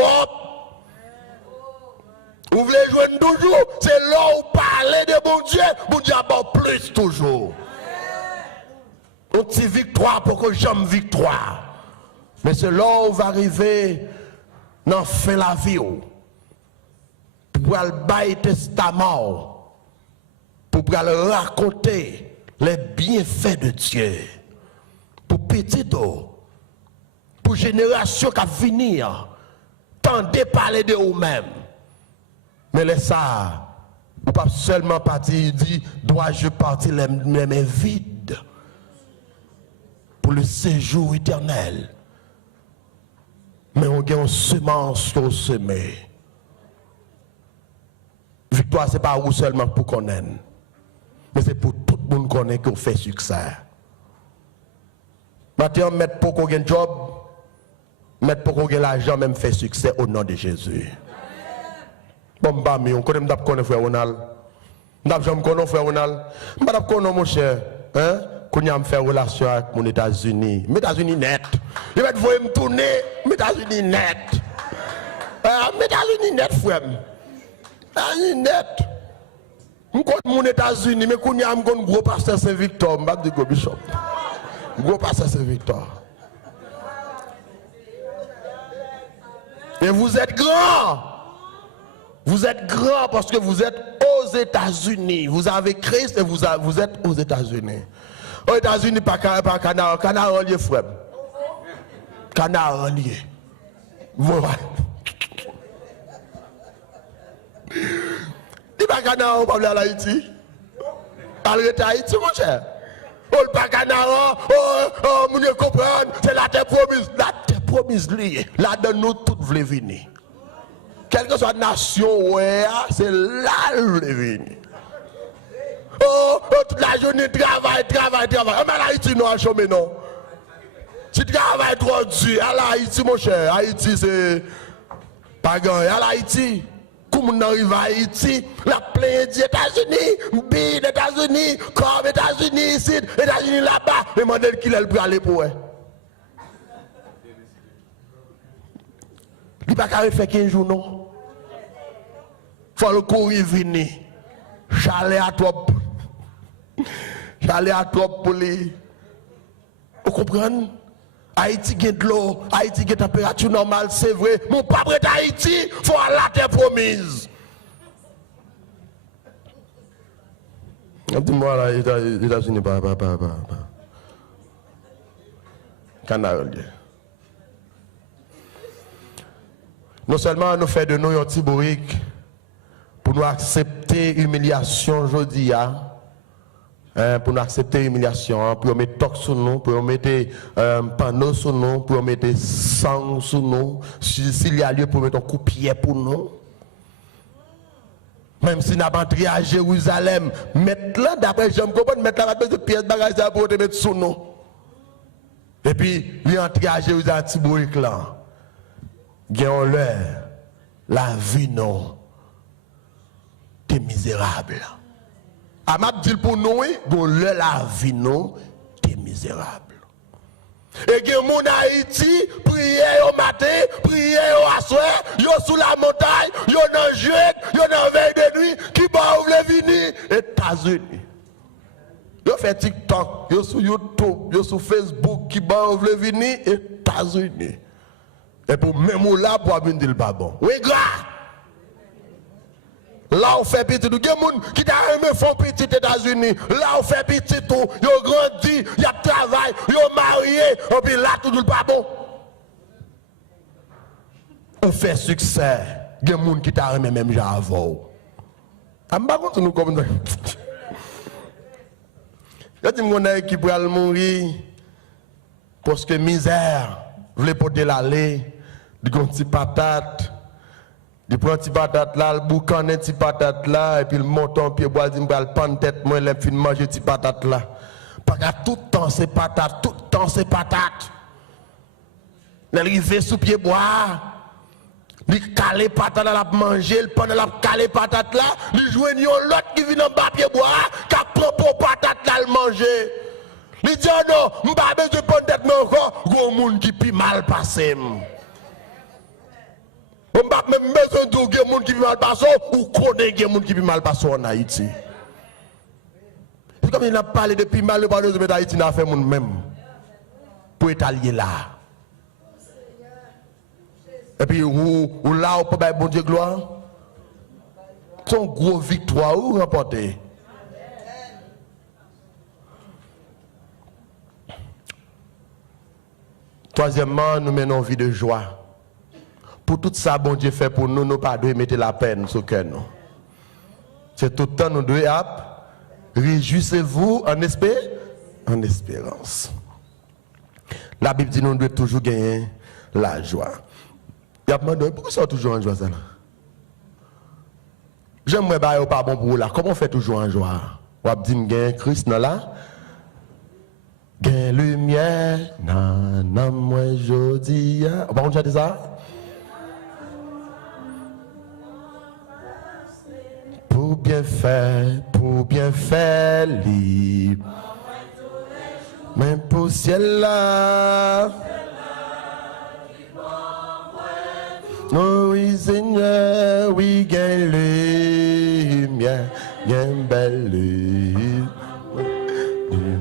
Vous voulez jouer toujours, c'est là où parler de bon Dieu a plus toujours. On dit victoire pour que j'aime victoire. Mais c'est là où va arriver dans fin la vie. Pour le bail testament. Pour le raconter les bienfaits de Dieu. Pour petit pour génération qui va venir, tendez parler de vous-même. Mais les ça, vous pas seulement partir, dit, dois-je partir les mains vides pour le séjour éternel. Mais on a une semence au semer. Victoire, ce n'est pas vous seulement pour qu'on aime, mais c'est pour tout le monde qu'on ait qu'on fait succès. Maintenant, mettre pour qu'on ait un job, mettre pour qu'on ait l'argent, même fait succès au nom de Jésus. Bon, bah, mais on connaît frère Ronald. Je connais frère Ronald. Je connais mon cher. Hein? Quand on fait relation avec les États-Unis. Les États-Unis net. Je vais me tourner. Les États-Unis net. Les États-Unis net, frère. Les États-Unis net. Je connais les États-Unis, mais quand on a un gros pasteur Saint-Victor, je vais dire Bishop. Gros pasteur Saint-Victor. Et vous êtes grand. Vous êtes grand parce que vous êtes aux États-Unis. Vous avez Christ et vous êtes aux États-Unis. Aux États-Unis, pas Canada, Canada lié, frère. Canada lié. Voilà. Dis pas Canada, on parle à Haïti. Parle à Haïti, mon cher. Oh, pas Canada, oh, vous ne comprenez, c'est la terre promise. La terre promise liée. Là-dedans, nous tous voulons venir. Quelle que soit la nation, ouais, c'est là où vous voulez venir. Oh, toute la journée, travail. Mais l'Haïti, non, à chômer, non. Si tu travailles trop dur, à Haïti, mon cher, Haïti, c'est pas grand. À l'Haïti, comme on arrive à Haïti, la plaine des États-Unis, B des États-Unis, comme États-Unis, ici, États-Unis là-bas, demandez qui est pour aller pour eux. Il n'y a pas qu'à faire 15 jours, non. Il faut le courir venir. Chalet à trop. Chalet à trop pour les. Vous comprenez? Haïti gagne de l'eau, Haïti gagne température normale, c'est vrai. Mon pas prêt Haïti, faut aller la terre promise. Dis-moi là, États-Unis, Canada. Non seulement nous faisons de nous un petit bourrique pour nous accepter l'humiliation aujourd'hui, pour nous accepter l'humiliation, pour mettre toc sur nous, pour mettre panneau sur nous, pour mettre sang sur nous, s'il y a lieu pour mettre un coup de pied pour nous. Même si nous avons entré à Jérusalem, mettre là, d'après je me comprends, mettre là, de pièces bagages pour te mettre sur nous. Et puis, il est entré à Jérusalem, petit bourrique là. Gagnons leur, la vie non, t'es misérable. A m'a dit pour nous, gon leur la vie non, t'es misérable. Et gen moun Haïti, prier au matin, prier au soir, yo sous la montagne, yo dans jeu, yo dans veille de nuit, qui va ouvrir venir États-Unis. Yo fait TikTok, yo sur YouTube, yo sur Facebook, qui va ouvrir venir États-Unis. Et pour même là, pour venir dire pas bon. Oui, gars. Là, on fait petit tout. Il y a des gens qui ont fait petit États-Unis. Là, on fait petit tout. Ils ont grandi, ils ont travaillé, ils ont marié. Et puis là, tout le pas bon. On fait succès. Il y a des gens qui ont même avant. Je ne sais pas si nous comprenons. Il y a des gens qui peuvent mourir parce que misère, voulait porter l'aller. Il prend une petite patate, il prend une petite patate là, il boucan une petite patate là, et puis il monte en pied, bois, il va prendre tête, moi, il fin manger une petite patate là. Parce que tout le temps c'est patate, tout le temps c'est patate. Il arrive sous pied bois, il cale patate là, il manger, il prend la cale patate là, il joue l'autre qui vient en bas pied bois, qui prend pour patate là, il manger. Il dit oh non, je ne vais pas besoin de prendre tête, mais encore, il y a un monde qui peut mal passer. On ne peut même besoin de des gens qui vivent mal passé ou connaît des gens qui vivent mal passé en Haïti. Comme il a parlé depuis mal, le parler de Haïti n'a fait mon même pour être allié là. Et puis, ou là, on peut pas bon Dieu gloire. C'est une grosse victoire ou remporter. Troisièmement, nous menons une vie de joie. Pour tout ça, bon Dieu fait pour nous, nous pas devons mettre la peine sur cœur nous. C'est tout le temps nous devons réjouissez-vous en espérance. La Bible dit nous devons toujours gagner la joie. Il y a demandé pourquoi ça toujours en joie ça là? J'aimerais pas pas bon pour vous là. Comment on fait toujours en joie? On va dire gagne Christ là. Gagne lumière nan moi jodi. On va chanter ça? Pour bien faire, libre. Mais pour ciel là, oh oui Seigneur, oui gagne lumière, gagne belle lumière.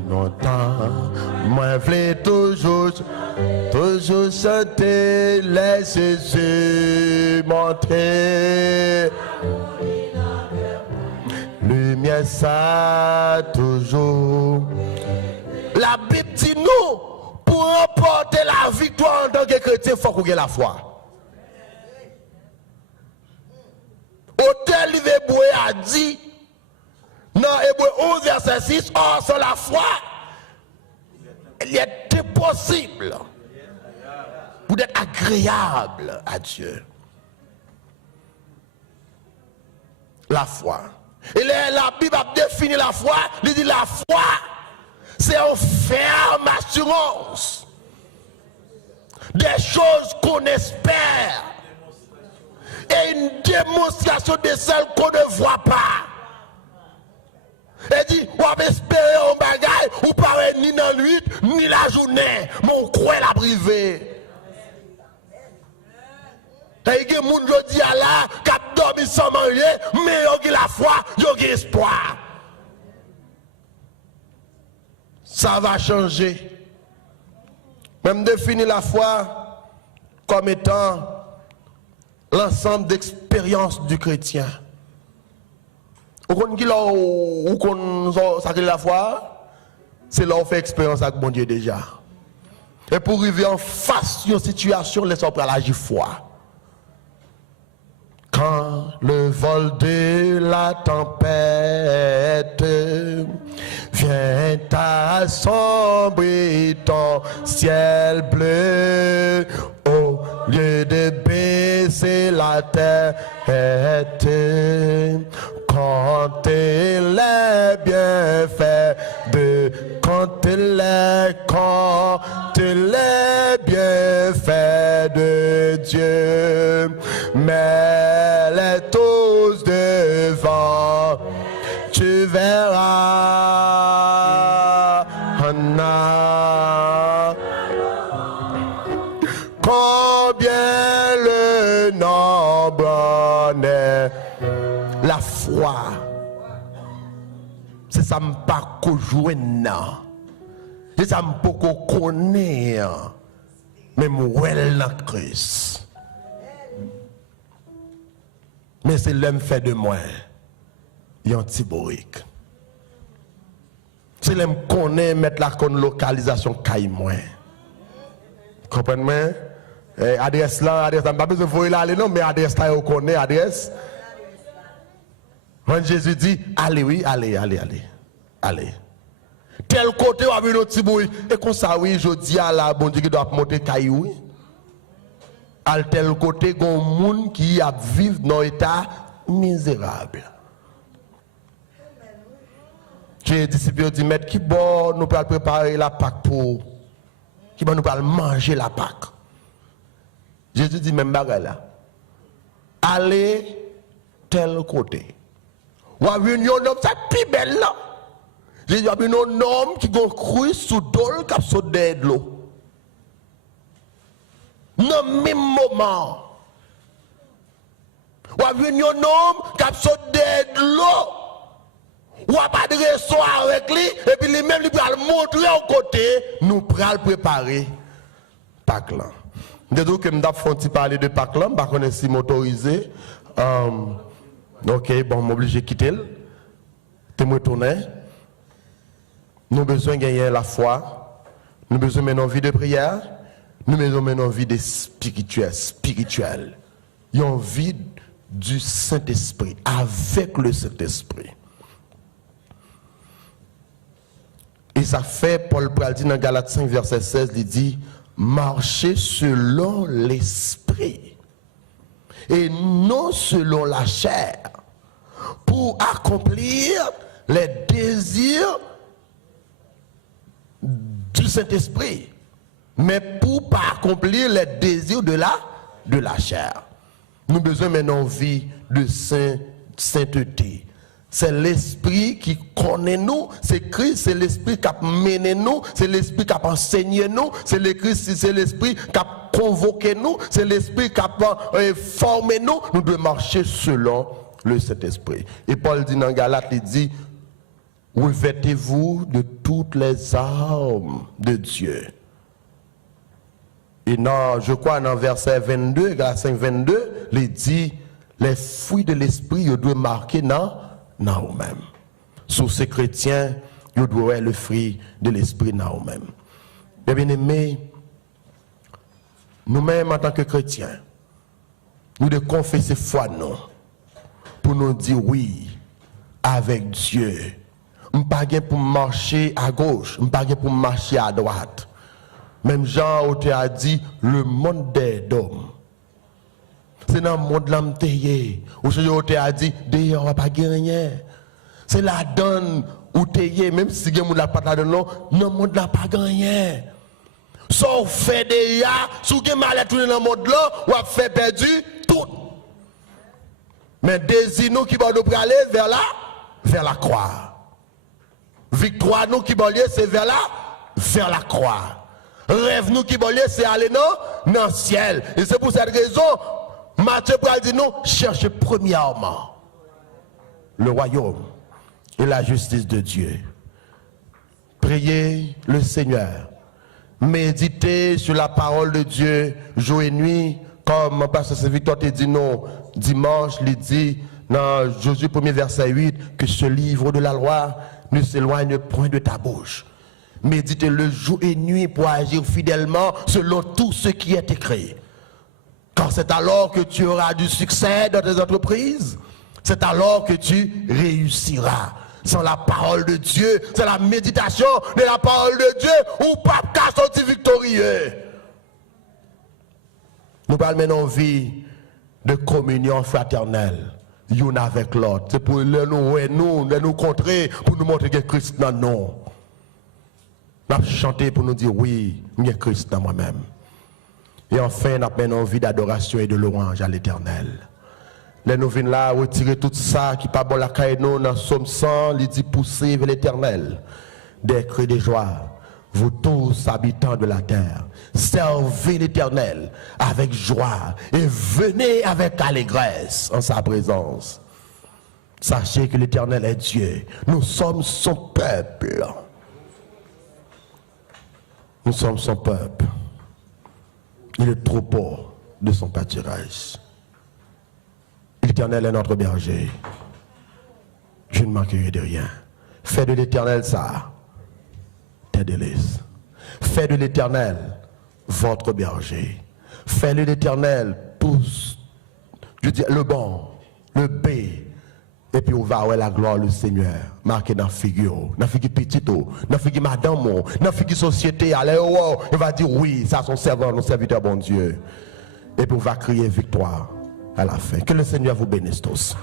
Longtemps, moi je toujours chanter, laisser Jésus monter. Lumière ça toujours. La Bible dit nous, pour remporter la victoire en tant que chrétien, il faut qu'on ait la foi. Autel Liveboué a dit, dans Hébreu 11, verset 6, or sans la foi, il est impossible pour être agréable à Dieu. La foi. Et la Bible a défini la foi, il dit la foi, c'est une ferme assurance des choses qu'on espère et une démonstration de celles qu'on ne voit pas. Et dit, on va espérer un bagage, ou pas ni dans la nuit, ni la journée, mais on croit la privée. Et il y a des gens qui disent là, qui ont dormi sans manger, mais ils ont la foi, ils ont l'espoir. Ça va changer. Même définir la foi comme étant l'ensemble d'expériences du chrétien. Vous connaissez la foi? C'est là où on fait expérience avec mon Dieu déjà. Et pour arriver en face d'une situation, laissons prendre la foi. Quand le vol de la tempête vient assombrir ton ciel bleu, au lieu de baisser la tête, comptez les bienfaits de comptez les bienfaits de Dieu, mais les tous devant, tu verras combien le nombre n'est. La foi, c'est ça me pas qu'on joue non, c'est ça me pas qu'on connaît, mais m'ouel dans Christ. Mais c'est l'homme fait de moi, un petit bourrique. C'est l'homme connaît mettre la localisation caille moi. Comprenez-moi? Adresse là, pas besoin de voir là aller non, mais adresse là on connaît adresse. Quand Jésus dit, allez, oui, allez. Tel côté, on a vu notre petit bruit. Et comme ça, oui, je dis à la bon Dieu qui doit monter caillou. À tel côté, il y a un monde qui a vivre dans un état misérable. J'ai disciple dit, maître, qui bon nous peut préparer la Pâque pour. Qui bon nous peut manger la Pâque. Jésus dit, même bagarre là. Allez, tel côté. Ou a vu un homme, c'est plus belle là. J'ai vu un homme qui a cru sous l'eau, qui a sauté de l'eau. Dans le même moment. Ou a vu un homme qui a sauté de l'eau. Ou a pas de raison avec lui, et puis lui-même, il va le montrer au côté, nous pourrons le préparer. Pâques là. Je dis que je vais parler de Pâques là, je ne sais pas si m'autoriser. Ok, bon, je suis obligé de quitter. Je me retourner. Nous avons besoin de gagner la foi. Nous avons besoin de mener une vie de prière. Nous avons besoin de mener une vie de spirituelle. Une vie du Saint-Esprit, avec le Saint-Esprit. Et ça fait, Paul Pral dit dans Galates 5, verset 16, il dit, marchez selon l'Esprit. Et non selon la chair, pour accomplir les désirs du Saint-Esprit, mais pour pas accomplir les désirs de la chair. Nous avons besoin maintenant de vie de sainteté. C'est l'Esprit qui connaît nous, c'est Christ, c'est l'Esprit qui a mené nous, c'est l'Esprit qui a enseigné nous, c'est l'Esprit qui a convoqué nous, c'est l'Esprit qui a formé nous. Nous devons marcher selon le Saint-Esprit. Et Paul dit dans Galates, il dit, revêtez-vous de toutes les armes de Dieu. Et non, je crois dans verset 22, Galates 5, 22, il dit, les fruits de l'Esprit, ils doivent marquer dans nous-mêmes. Sous ces chrétiens, ils doivent avoir le fruit de l'Esprit dans nous-mêmes. Bien aimés, nous-mêmes en tant que chrétiens, nous devons confesser foi nous, pour nous dire oui, avec Dieu. Je ne suis pas pour marcher à gauche, je ne suis pas pour marcher à droite. Même Jean a dit, le monde des hommes. C'est dans le monde là où je a dit, d'ailleurs, on va pas gagner. C'est la donne où tu même si tu n'as pas la donne, non, le monde n'a pas gagné. Sauf fait déjà, si tu as mal tourner dans le monde là, ou a fait perdu tout. Mais désir nous qui va nous aller vers la croix. Victoire nous qui va aller, c'est vers la croix. Rêve nous qui va aller, c'est aller dans le ciel. Et c'est pour cette raison, Matthieu dit nous, cherchez premièrement le royaume et la justice de Dieu. Priez le Seigneur méditer sur la parole de Dieu jour et nuit, comme Pasteur Saint-Victor te dit non, dimanche, il dit dans Josué 1er verset 8, que ce livre de la loi ne s'éloigne point de ta bouche. Médite le jour et nuit pour agir fidèlement selon tout ce qui est écrit. Car c'est alors que tu auras du succès dans tes entreprises, c'est alors que tu réussiras. Sans la parole de Dieu, c'est la méditation de la parole de Dieu, ou pas qu'à sortir victorieux. Nous parlons maintenant vie de communion fraternelle, l'une avec l'autre. C'est pour nous contrer, pour nous montrer que Christ dans nous. Nous avons chanté pour nous dire oui, il y a Christ dans moi-même. Et enfin, nous avons maintenant vie d'adoration et de louange à l'Éternel. Là, nous venons là retirer tout ça qui n'est pas bon la caille nous dans Somme 100, il dit pousser vers l'Éternel. Des cris de joie, vous tous habitants de la terre, servez l'Éternel avec joie et venez avec allégresse en sa présence. Sachez que l'Éternel est Dieu, nous sommes son peuple. Nous sommes son peuple et le troupeau de son pâturage. L'Éternel est notre berger. Je ne manquerai de rien. Fais de l'Éternel ça, tes délices. Fais de l'Éternel votre berger. Fais de l'Éternel tous, je dis le bon, le B. Et puis on va voir la gloire du Seigneur marqué dans la figure petite, dans la figure madame, dans la figure société. Allez, on va dire oui, ça son servant, nos serviteurs, bon Dieu. Et puis on va crier victoire à la fin. Que le Seigneur vous bénisse tous.